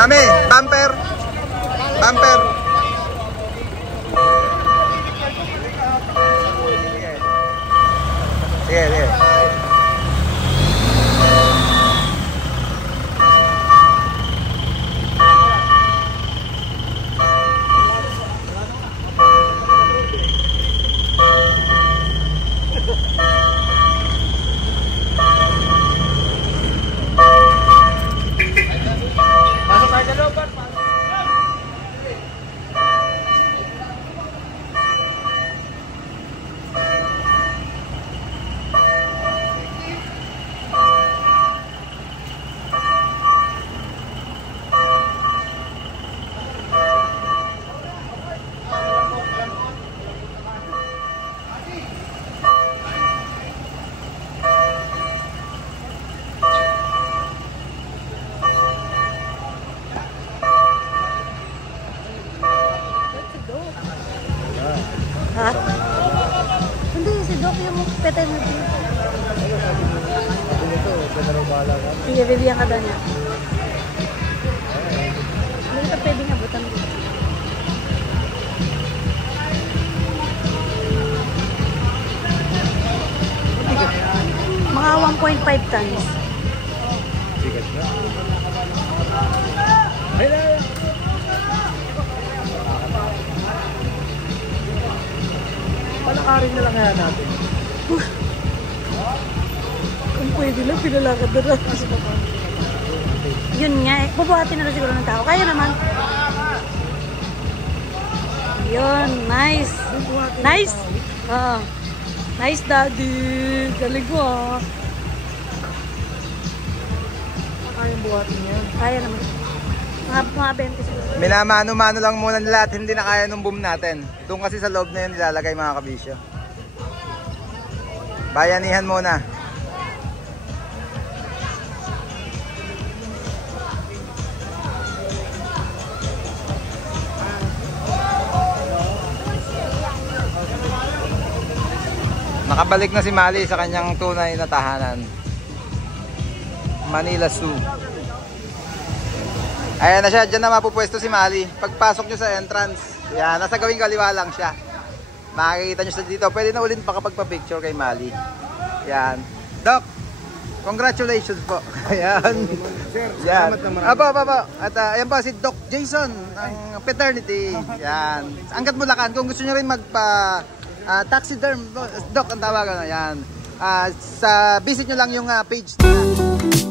Mami, bumper. Bumper. Sige, sige. Ha? Hindi, si Doc yung petay mo dito. Sige, bibigyan ka daw niya. Hindi ka pwedeng abutan dito. Mga 1.5 tons. Sigat na. Palakarin na lang kaya natin. Kung pwede lang, pinalakad na lang. Yun nga eh. Bubuhatin na lang siguro ng tao. Kaya naman. Yun, nice. Nice. Nice, daddy. Galing mo ah. Kayang buhatin yan. Kaya naman. Mga 20 siguro. Minamano-mano lang muna nila at hindi na kaya nung boom natin. Doon kasi sa loob na yun nilalagay mga kabisyo. Bayanihan muna. Nakabalik na si Mali sa kanyang tunay na tahanan. Manila Zoo. Ayan na siya, dyan na mapupwesto si Mali. Pagpasok nyo sa entrance, yan, nasa gawing kaliwa lang siya. Makikita nyo sa dito. Pwede na ulit makapagpa-picture kay Mali. Yan. Doc, congratulations po. Ayan. Yan. Apo. At ayan po si Doc Jason, ang paternity. Yan. Angkat Bulacan. Kung gusto nyo rin magpa taxiderm, Doc ang tawagan. Yan. Visit nyo lang yung page nila.